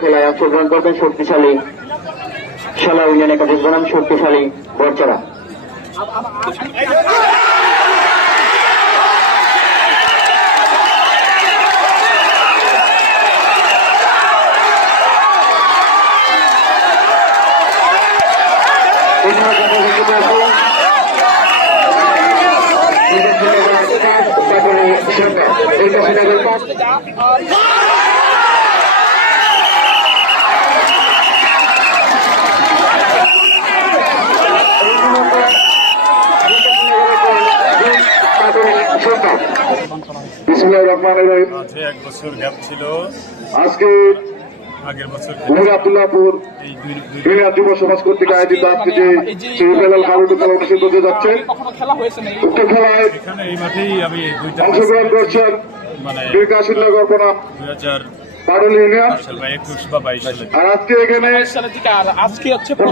খেলায় অংশগ্রহণ করবেন শক্তিশালী শালা ইউনিয়ন একাদশ বনাম শক্তিশালী বরচারা। এক বছর গ্যাপ ছিল, আজকে আগের বছর আব্দুল্লাহপুর যুব সমাজ কর্তৃক আয়োজিত আজকে যে সেমিফাইনাল কাবাডি খেলা অনুষ্ঠিত হতে যাচ্ছে, উক্ত খেলায় এখানে এই মাঠেই আমি অংশগ্রহণ করছেন কাশিনগর বনাম 2021 বা 22 সালে। আর আজকে এখানে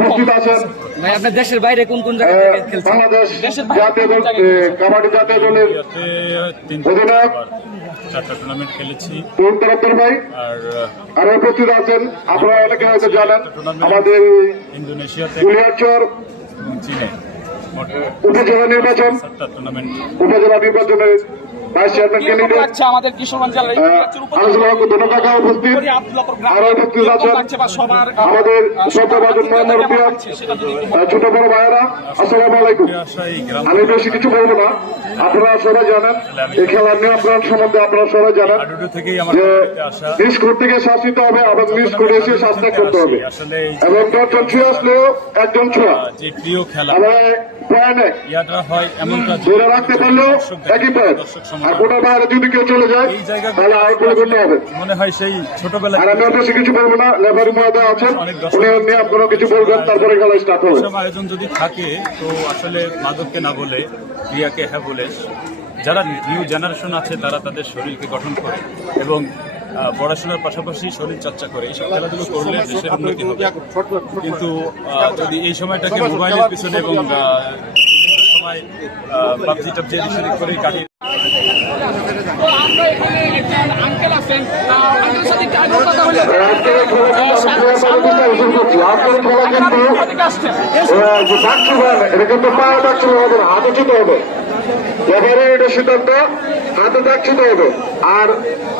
উপস্থিত আছেন আপনার দেশের বাইরে কোন কোন জায়গায় বাংলাদেশ জাতীয় দল কাবাডি জাতীয় দলের অধিনায়ক 4টা টুর্নামেন্ট খেলেছি। ভাই আর উপস্থিত আছেন আপনারা অনেকে হয়তো জানেন আমাদের ইন্দোনেশিয়াতে কুলিয়ারচর এবং চীনে উপজেলা নির্বাচন উপজেলা নির্বাচনে ভাইস চেয়ারম্যান ক্যান্ডিডেট আমাদের কিশোরগঞ্জ জেলার আলোচনা ধন্য কাকা উপস্থিত আরো উপস্থিত আছেন আমাদের শ্রদ্ধাভাজন মহানরপিয়া ছোট বড় ভাইয়েরা। আসসালামু আলাইকুম। আমি বেশি কিছু বলবো না, আপনারা সবাই জানেন এই খেলার নিয়ম কানুন সম্বন্ধে, আপনারা সবাই জানেন যে নিজ কোর্ট থেকে শাসিত হবে এবং নিজ কোর্টে এসে শাস্তি করতে হবে এবং 10 জন ছুঁয়ে আসলেও একজন ছোঁয়া যে প্রিয় খেলা পয়েন্টে ধরে রাখতে পারলেও একই পয়েন্ট, আর কোটার বাইরে যদি কেউ চলে যায় তাহলে আউট বলে করতে হবে। মনে হয় সেই ছোটবেলায় আর আমি বেশি কিছু বলবো না, লেফারি মহোদয় আছেন, উনি নিয়ম কোনো কিছু বলবেন তারপরে খেলা স্টার্ট হবে। আয়োজন যদি থাকে তো আসলে মাদককে না বলে ক্রিয়াকে হ্যাঁ বলে যারা নিউ জেনারেশন আছে তারা তাদের শরীরকে গঠন করে এবং পড়াশোনার পাশাপাশি শরীর চর্চা করে, এইসব খেলাধুলো করলে দেশের উন্নতি হবে। কিন্তু যদি এই সময়টাকে মোবাইলের পিছনে এবং বিভিন্ন সময় পাবজি টাবজি এদিক করে কাটিয়ে এটা সিদ্ধান্ত হাতে দাগছিতে হবে, আর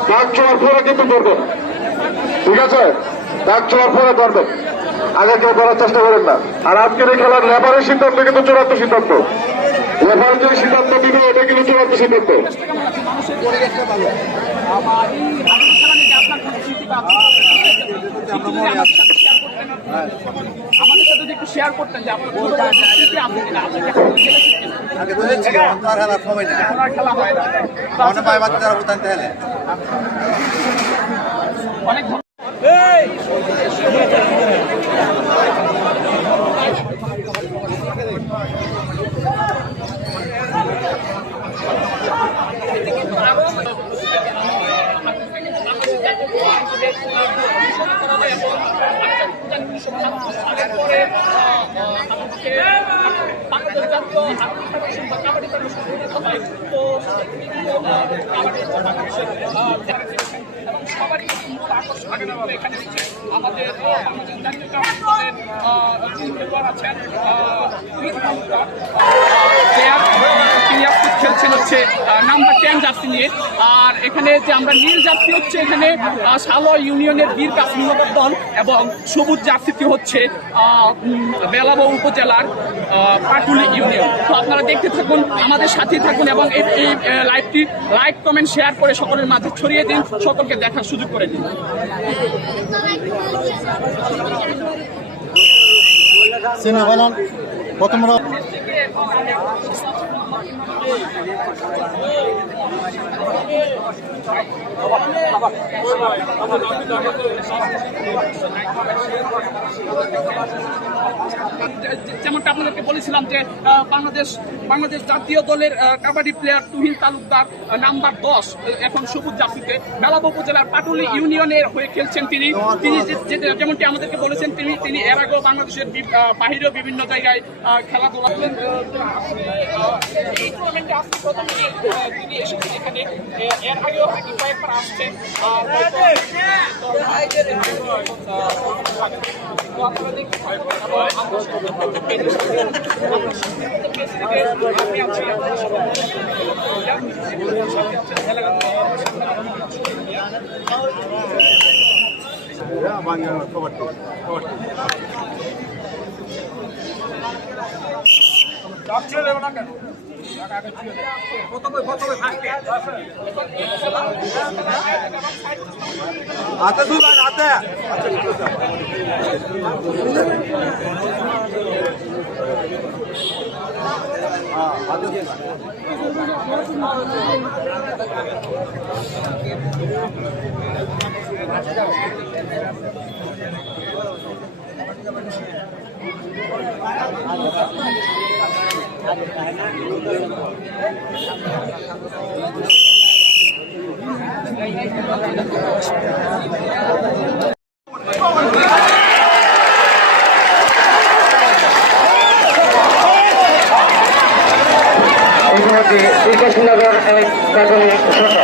দাগ ছোঁয়ার পরে কিন্তু ধরবেন, ঠিক আছে? দাগ ছোঁয়ার পরে ধরবেন, আগে কেউ করার চেষ্টা করেন না। আর আজকের এই খেলার লেবারের সিদ্ধান্ত কিন্তু চূড়ান্ত সিদ্ধান্ত, লেবার যে সিদ্ধান্ত দিবে এটা কিন্তু চূড়ান্ত সিদ্ধান্ত। আমাদের সাথে যদি একটু শেয়ার করতেন যে আপনার অনেক সবারই মূল আকর্ষণ এখানে আমাদের আছেন খেলছেন হচ্ছে নাম্বার 10 জার্সি নিয়ে। আর এখানে যে আমরা নীল জার্সি হচ্ছে এখানে সালোয়া ইউনিয়নের বীর কাশ্মীর দল এবং সবুজ জার্সিটি হচ্ছে বেলাবো উপজেলার পাটুলি ইউনিয়ন। তো আপনারা দেখতে থাকুন, আমাদের সাথে থাকুন এবং এই লাইভটি লাইক কমেন্ট শেয়ার করে সকলের মাঝে ছড়িয়ে দিন, সকলকে দেখার সুযোগ করে দিন। প্রথম যেমনটা আপনাদেরকে বলেছিলাম যে বাংলাদেশ জাতীয় দলের কাবাডি প্লেয়ার তুহিন তালুকদার নাম্বার 10 এখন সবুজ জার্সিতে বেলাবো উপজেলার পাটুলি ইউনিয়নের হয়ে খেলছেন। তিনি যেমনটি আমাদেরকে বলেছেন তিনি এর আগেও বাংলাদেশের বাহিরেও বিভিন্ন জায়গায় খেলাধুলা এই টুর্নামেন্টে আজকে প্রথম তিনি এসেছেন এখানে, এর আগেও হয়তো কয়েকবার আসছেন। আর হয়তো তো আপনারা দেখতে পাবেন এবং আমরা আমি আছি ইতিমধ্যে বিকাশনগর এক প্রাথমিক সন্ধ্যা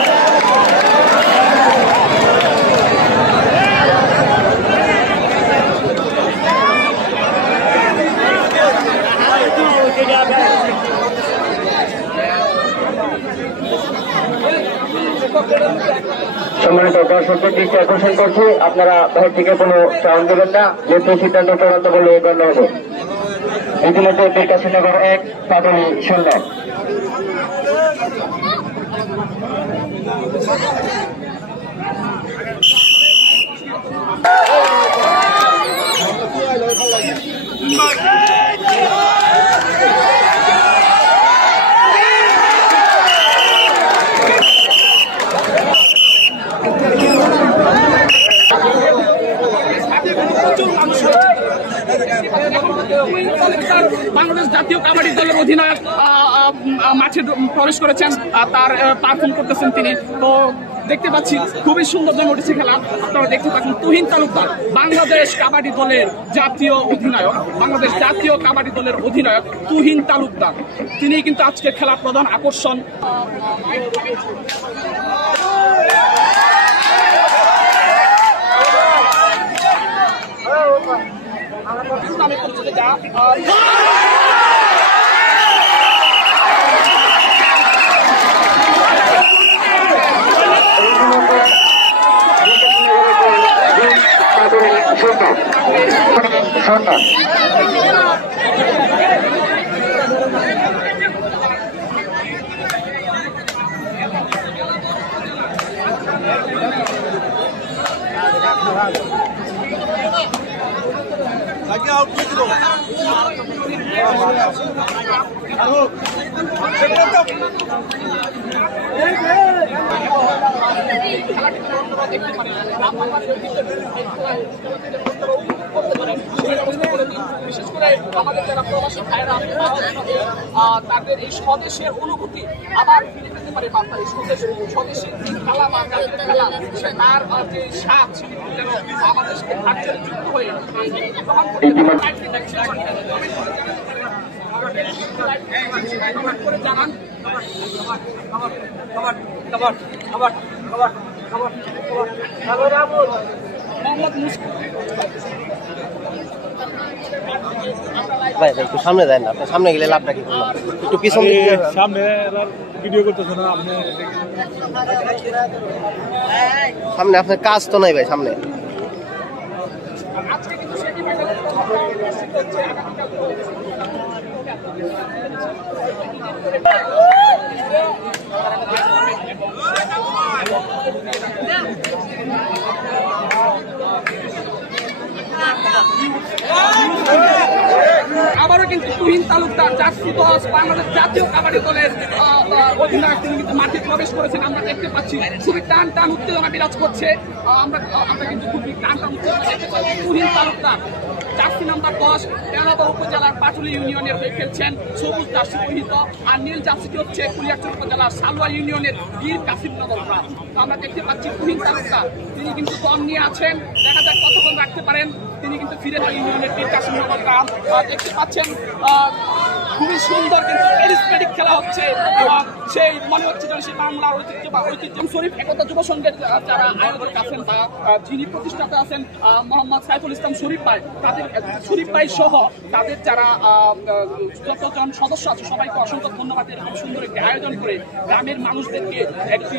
সম্মানিত দর্শকদের দৃষ্টি আকর্ষণ করছি, আপনারা বাইরে থেকে কোনো সাউন্ড দেবেন না, যেহেতু সিদ্ধান্ত চূড়ান্ত বলে গণ্য হবে। ইতিমধ্যে বিকাশনগর এক পাটলি সন্ধ্যা বাংলাদেশ জাতীয় কাবাডি দলের অধিনায়ক মাঠে প্রবেশ করেছেন, তার পারফর্ম করতেছেন তিনি। তো দেখতে পাচ্ছি খুবই সুন্দর জমে উঠেছে খেলা, আপনারা দেখতে পাচ্ছেন। তুহিন তালুকদার বাংলাদেশ কাবাডি দলের জাতীয় অধিনায়ক, বাংলাদেশ জাতীয় কাবাডি দলের অধিনায়ক তুহিন তালুকদার, তিনি কিন্তু আজকে খেলার প্রধান আকর্ষণ। নামে পরিচিত যা সন্ধ্যা বিশেষ করে আমাদের যারা প্রবাসী ভাইরা তাদের এই স্বদেশের অনুভূতি আবার ফিরে পেতে পারে মাথায়। এই স্বদেশের খেলা বা জাতীয় খেলা তার যে স্বাদ সেটি যেন আমাদের সাথে ভার্চুয়ালি যুক্ত হয়ে করে জানান। মোহাম্মদ মুস্তাফা ভাই একটু সামনে দেন না, আপনি সামনে গেলে লাভটা কি করলাম, একটু পিছনে সামনে ভিডিও করতেছে না আপনি, সামনে আপনার কাজ তো নাই ভাই সামনে। আজকে কিন্তু সেমিফাইনাল আবারও কিন্তু তুহিন তালুকদার জার্সি 10 বাংলাদেশ জাতীয় কাবাডি দলের অধিনায়ক, তিনি কিন্তু মাঠে প্রবেশ করেছেন। আমরা দেখতে পাচ্ছি খুবই টান টান উত্তেজনা বিরাজ করছে। আমরা কিন্তু খুবই টান টান উত্তেজনা দেখতে পাচ্ছি। তুহিন তালুকদার জার্সি নাম্বার 10 তেলাবা উপজেলার পাটুলি ইউনিয়নের হয়ে খেলছেন, সবুজ জার্সি পরিহিত, আর নীল জার্সিটি হচ্ছে কুলিয়ারচর উপজেলার সালুয়া ইউনিয়নের বীর কাসিমনগর গ্রাম। আমরা দেখতে পাচ্ছি তুহিন তালুকদার তিনি কিন্তু দম নিয়ে আছেন, দেখা যাক কতক্ষণ রাখতে পারেন। তিনি কিন্তু ফিরে ইউনিয়নের বীর কাসিমনগর গ্রাম দেখতে পাচ্ছেন। খুবই সুন্দর কিন্তু ক্যারিসমেটিক খেলা হচ্ছে এবং সেই মনে হচ্ছে যেন সেই বাংলার ঐতিহ্য বা ঐতিহ্য শরীফ একতা যুব সংঘের যারা আয়োজক আছেন বা যিনি প্রতিষ্ঠাতা আছেন মোহাম্মদ সাইফুল ইসলাম শরীফ ভাই, তাদের শরীফ ভাই সহ তাদের যারা যতজন সদস্য আছে সবাইকে অসংখ্য ধন্যবাদ। এরকম সুন্দর একটি আয়োজন করে গ্রামের মানুষদেরকে একটি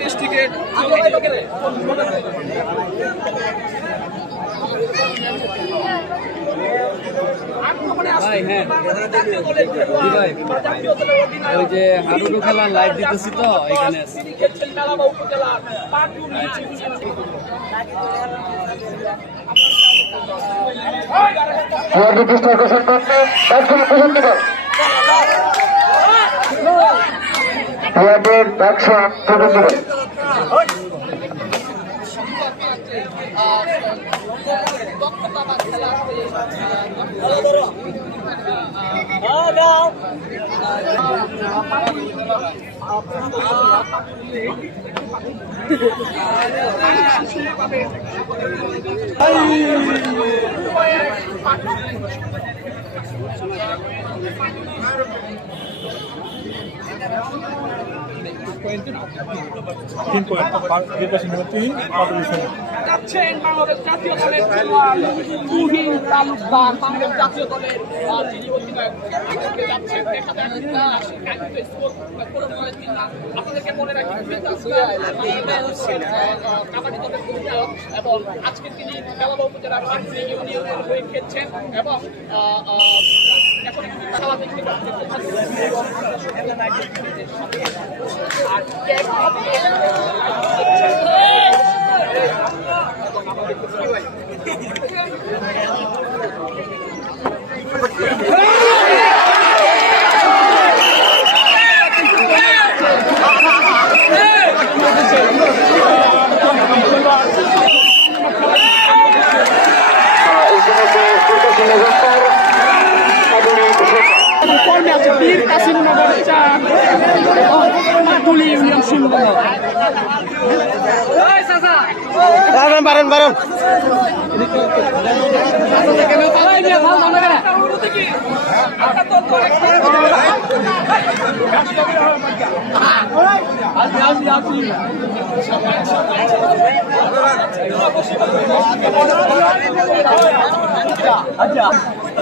দেশ থেকে ওই যে হাডুডু খেলার লাইভ দিতেছি তো এখানে যাচ্ছেন বাংলাদেশ জাতীয় দলের তুহিন তালুকদার, বাংলাদেশ জাতীয় দলের যিনি অধিনায়ক যাচ্ছেন। দেখা যাক আপনাদেরকে মনে রাখি কাবাডি দলের অধিনায়ক এবং আজকে তিনি বেলাবা উপজেলার পাটুলি ইউনিয়নের হয়ে খেলছেন এবং এখন খেলা দেখতে বারণ বারণ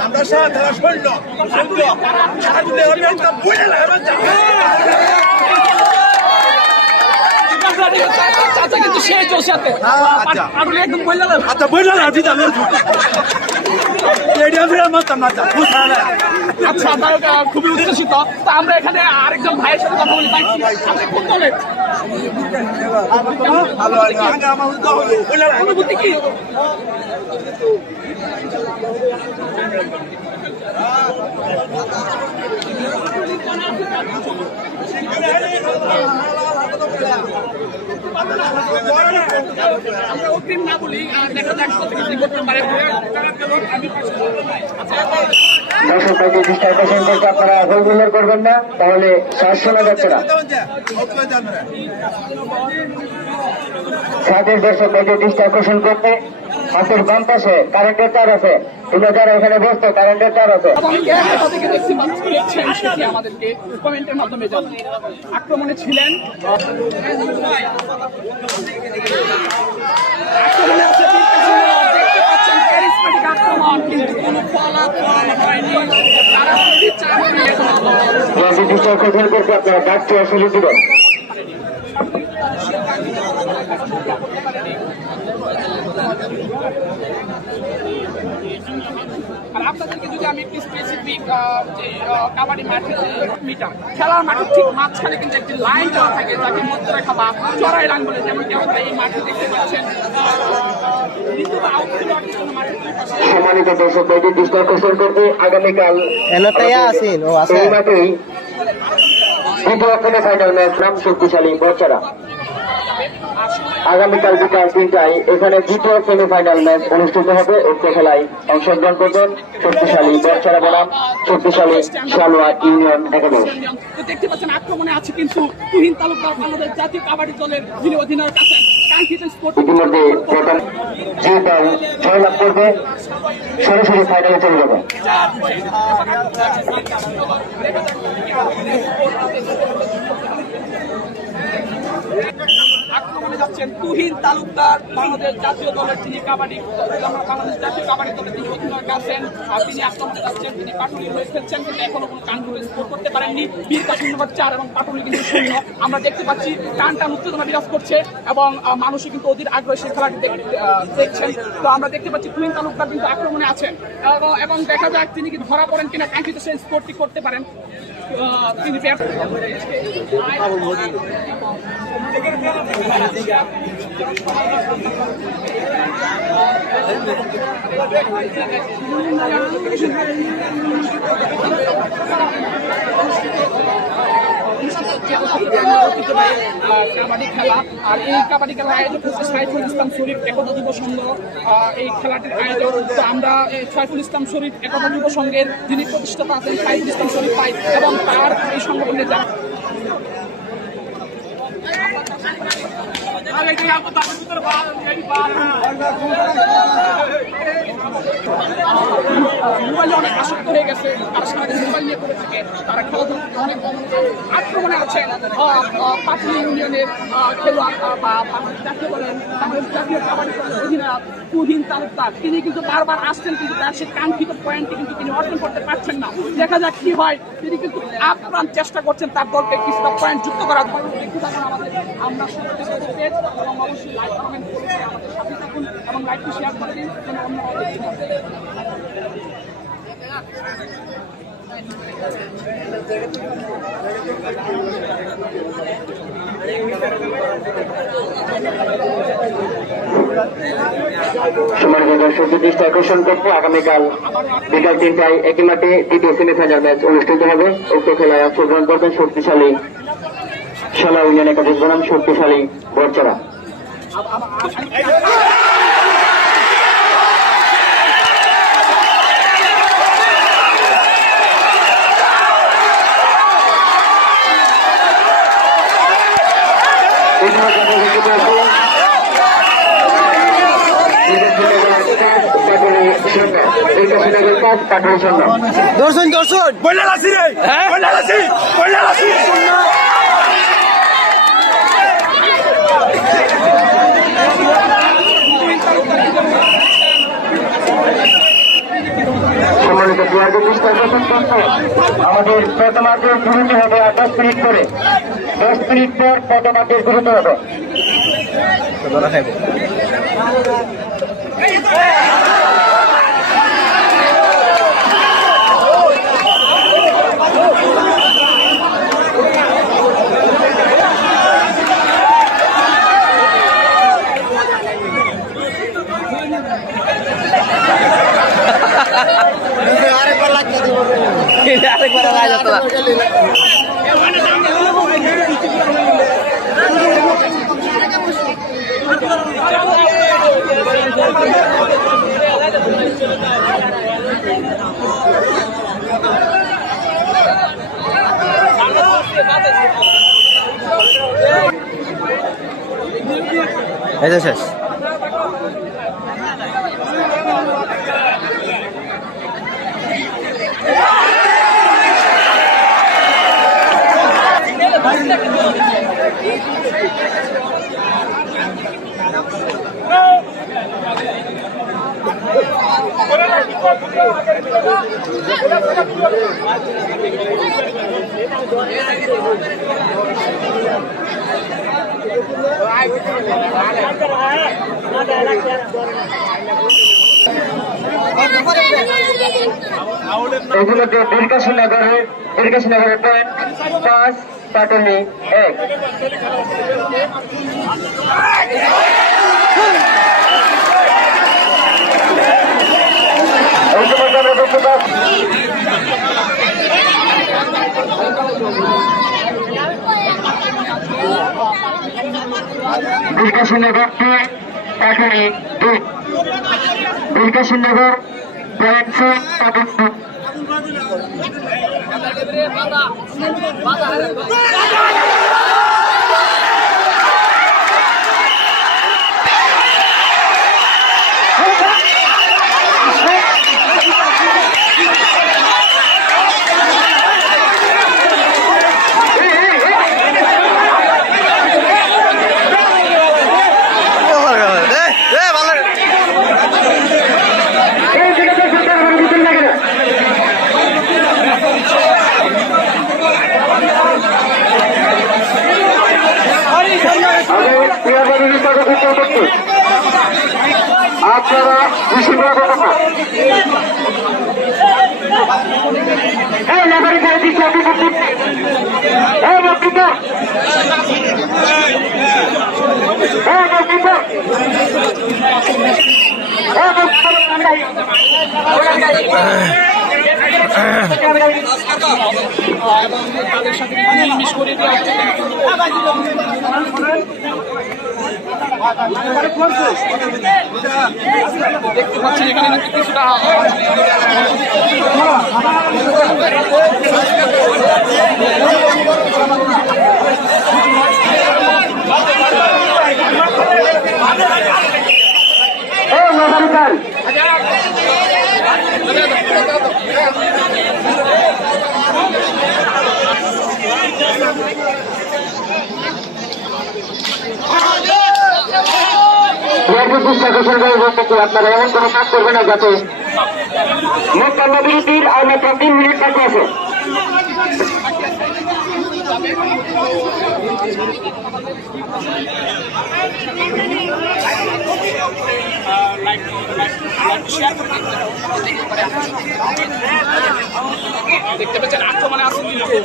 আমরা সাথে শৈল চাচা কিন্তু সেই তোর সাথে একদম বললাম আচ্ছা বললাম আজি জানো আচ্ছা খুবই উচ্ছ্বসিত। তা আমরা এখানে আরেকজন ভাইয়ের সাথে কথা বলি। ভাই আপনি কোন দলের? অনুভূতি কি? আমরা অগ্রিম না বলি, দেখা যাক কত কিছু করতে পারে। আপনারা গোলগুলোর করবেন না, তাহলে শ্বাস শোনা যাচ্ছে না। সাদের দর্শক দৃষ্টি আকর্ষণ করতে হাতের বাম পাশে কারেন্টের তার আছে, তোমরা যারা এখানে বসতো কারেন্টের তার আছে। আমাদেরকে কমেন্টের মাধ্যমে জানান আক্রমণে ছিলেন, দেখতে পাচ্ছেন ক্যারিসমেটিক আক্রমণ, কিন্তু কোনো ফলাফল হয়নি। তারা দৃষ্টি আকর্ষণ করতে আপনারা ডাকটি আসলে দিবেন। আর আপনাদেরকে যদি আমি একটি স্পেসিফিক যে কাবাডি মাঠে মিটার খেলার মাঠের ঠিক মাঝখানে কিন্তু একটি লাইন দেওয়া থাকে যাকে মধ্যরেখা বা চড়াই লাইন বলে, যেমনটি আমরা এই মাঠে দেখতে পাচ্ছেন। ঋতু বা আউটডোর মাঠের দুই পাশে সম্মানিত দর্শক ভাইদের দৃষ্টি আকর্ষণ করতে আগামীকাল এনতাইয়া আছেন ও আছে এই মাঠেই দ্বিতীয় সেমিফাইনাল ম্যাচ নাম শক্তিশালী বচ্চারা। আগামীকাল বিকাল 3টায় এখানে দ্বিতীয় সেমিফাইনাল ম্যাচ অনুষ্ঠিত হবে। উক্ত খেলায় অংশগ্রহণ করবেন শক্তিশালী বচ্চারা বনাম শক্তিশালী সালোয়ার ইউনিয়ন একাদশ। তো দেখতে পাচ্ছেন আক্রমণে আছে কিন্তু তুহিন তালুকদার বাংলাদেশ জাতীয় কাবাডি দলের যিনি অধিনায়ক আছেন কাঙ্ক্ষিত স্পোর্ট ইতিমধ্যে প্রথম যে দল জয়লাভ করবে সরাসরি ফাইনালে চলে যাবে। আক্রমণে যাচ্ছেন তুহিন তালুকদার বাংলাদেশ জাতীয় দলের যিনি কাবাডি বাংলাদেশ জাতীয় কাবাডি দলের যিনি অধিনায়ক আছেন তিনি আক্রমণে যাচ্ছেন। তিনি পাটুলি হয়ে খেলছেন কিন্তু এখনো কোনো কাঙ্ক্ষিত স্কোর করতে পারেননি। বীর কাশিম নম্বর 4 এবং পাটুলি কিন্তু শূন্য। আমরা দেখতে পাচ্ছি টান উত্তেজনা বিরাজ করছে এবং মানুষই কিন্তু অধীর আগ্রহে সেই খেলাটি দেখছেন। তো আমরা দেখতে পাচ্ছি তুহিন তালুকদার কিন্তু আক্রমণে আছেন এবং দেখা যাক তিনি কি ধরা পড়েন কিনা, কাঙ্ক্ষিত সেই স্কোরটি করতে পারেন। তিনি কাবাডি খেলা, আর এই কাবাডি খেলার আয়োজক হচ্ছে সাইফুল ইসলাম শরীফ একতা যুব সংঘ। এই খেলাটির আয়োজক তো আমরা সাইফুল ইসলাম শরীফ একতা যুব সংঘের যিনি প্রতিষ্ঠাতা আছেন সাইফুল ইসলাম শরীফ ভাই এবং তার এই সংগঠনের যারা মোবাইলে অনেক আসক্ত হয়ে গেছে, তারা সারাদিন মোবাইল নিয়ে করে থাকে, তারা খেলাধুলা অনেক আক্রমণে আছেন পাটুলি ইউনিয়নের খেলোয়াড় বা জাতীয় বলেন জাতীয় কাবাডি দলের অধিনায়ক তুহিন তালুকদার। তিনি কিন্তু বারবার আসছেন কিন্তু তার সেই কাঙ্ক্ষিত পয়েন্টটি কিন্তু তিনি অর্জন করতে পারছেন না। দেখা যাক কি হয়। তিনি কিন্তু আপ্রাণ চেষ্টা করছেন তার দলকে কিছুটা পয়েন্ট যুক্ত করার জন্য। দেখতে থাকুন আমাদের আমরা সবাই পেজ এবং অবশ্যই লাইক কমেন্ট করে আমাদের সাথে থাকুন এবং লাইকটি শেয়ার করে দিন যেন অন্যরাও দেখতে পারে। সম্মানিত দর্শকদের দৃষ্টি আকর্ষণ করতে আগামীকাল বিকাল 3টায় একই মাঠে দ্বিতীয় সেমিফাইনাল ম্যাচ অনুষ্ঠিত হবে। উক্ত খেলায় অংশগ্রহণ করবেন শক্তিশালী সালা ইউনিয়ন একাদশ বনাম শক্তিশালী বচ্চারা। দর্শন দর্শন বললে আসি রে বললে আসি সম্মানিত আমাদের প্রথমার্ধের শুরুতে হবে আর 10 মিনিট পরে, 10 মিনিট পর প্রথমার্ধের শুরুতে হবে। আরেকবার শেষ। Right. এগুলোতে দীর্ঘাসনগরের পয়েন্ট 5, পাটুলি 1। দীর্ঘাসনগর 2, পাটুলি 2। দীর্ঘাসনগর পয়েন্ট 4, পাটুলি 2। আপনারা বেশি বড় কথা না। এই নাগরিক আইডি কপি করতে এই বক্তৃতা তাদের সাথে মিশ করে দেওয়া হচ্ছে। দেখতে পাচ্ছেন এখানে কিন্তু কিছুটা আপনারা এমন কোনো কাজ করবে না যাতে মোট বিরতির আর মাত্র 3 মিনিট বাকি আছে। দেখতে পাচ্ছেন আক্রমণে আসেন কিন্তু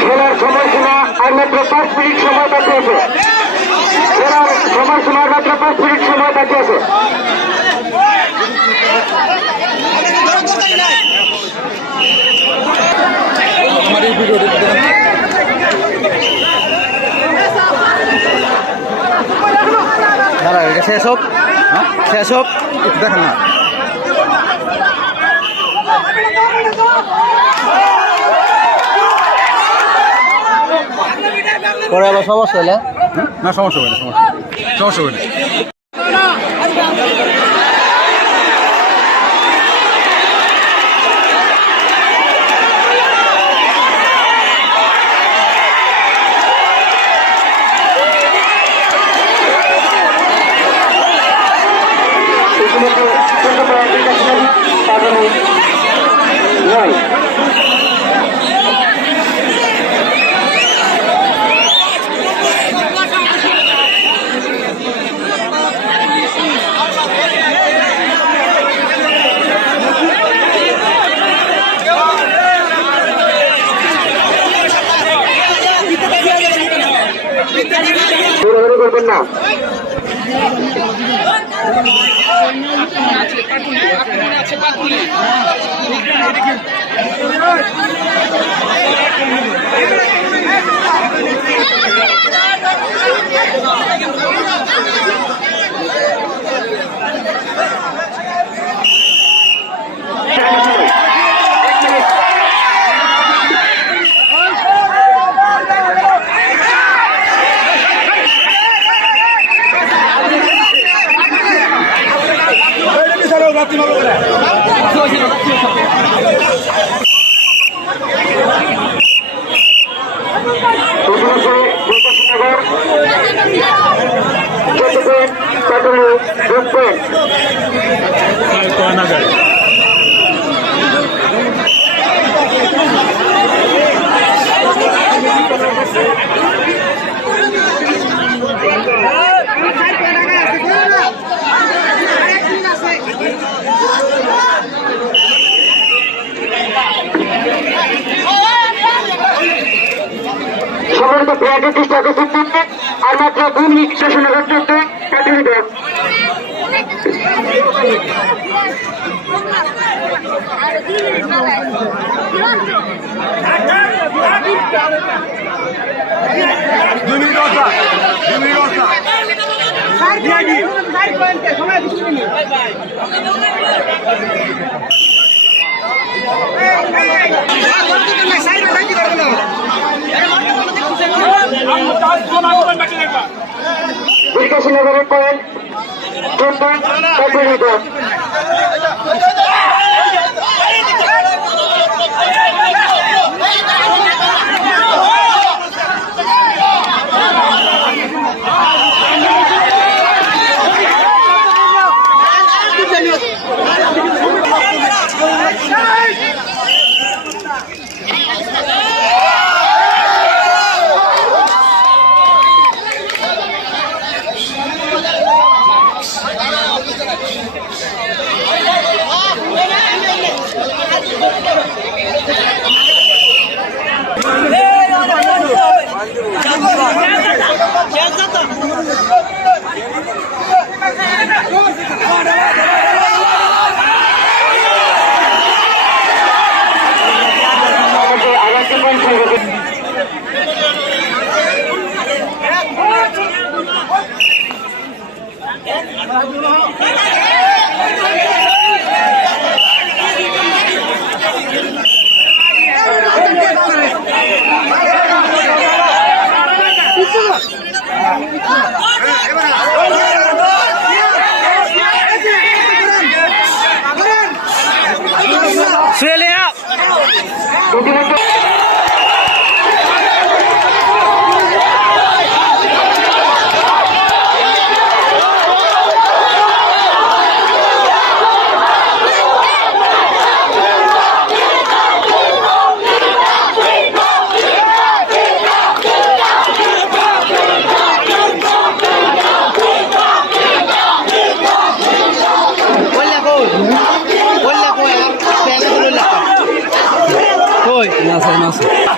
খেলার সময়সীমা আর মাত্র 5 মিনিট সময় বাকি আছে। খেলার সময়সীমা আর মাত্র 5 মিনিট সময় বাকি আছে। আমার এই ভিডিওটি দাঁড়া, এটা শেষ হোক, শেষ হোক, একটু দেখেন না। পরে আবার সমস্যা হলে না, সমস্যা হবে না, সমস্যা হবে না। করবেন না। সম্মানিত ব্র্যাকেট ডিস্ট্রিক্ট আর মাত্র 2 মিনিট সেশনের চলতে কাটিয়ে দেন। বিকাশনগরের পয়েন্ট কাটিয়ে দেন। নাচে